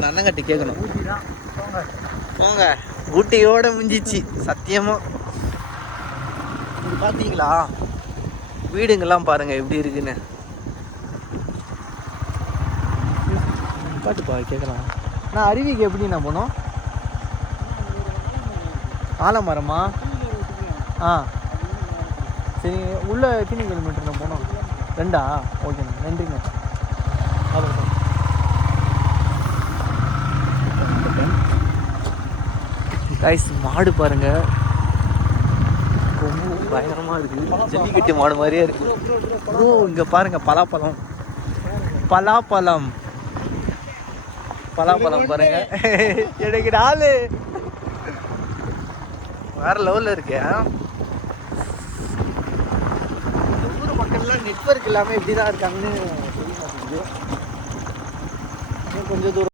இந்த அண்ணங்கிட்ட கேட்கணும். போங்க, ஊட்டியோட முடிஞ்சிச்சு சத்தியமா. இது பார்த்தீங்களா வீடுங்கெல்லாம் பாருங்க எப்படி இருக்குன்னு. பாட்டுப்பா கேட்கலாம். நான் அருவிக்கு எப்படி நான் போனோம்? ஆலமரமா? ஆ சரி, உள்ள எத்தனை கிலோமீட்டர் நான் போனோம்? 2? ஓகேண்ணா, நன்றிண்ணா. கைஸ், மாடு பாருங்க, ரொம்ப பயங்கரமா இருக்கு. ஜல்லிக்கட்டு மாடு மாதிரியே இருக்கு. ஓ, இங்க பாருங்க பலாப்பழம். பலாப்பழம் பாருங்க. எனக்கு நாலு வேற லெவல்ல இருக்கு. ஊர் மக்கள்லாம் நெட்வொர்க் இல்லாமல் எப்படி தான் இருக்காங்கன்னு தெரிய மாட்டேங்குது. கொஞ்சம் தூரம்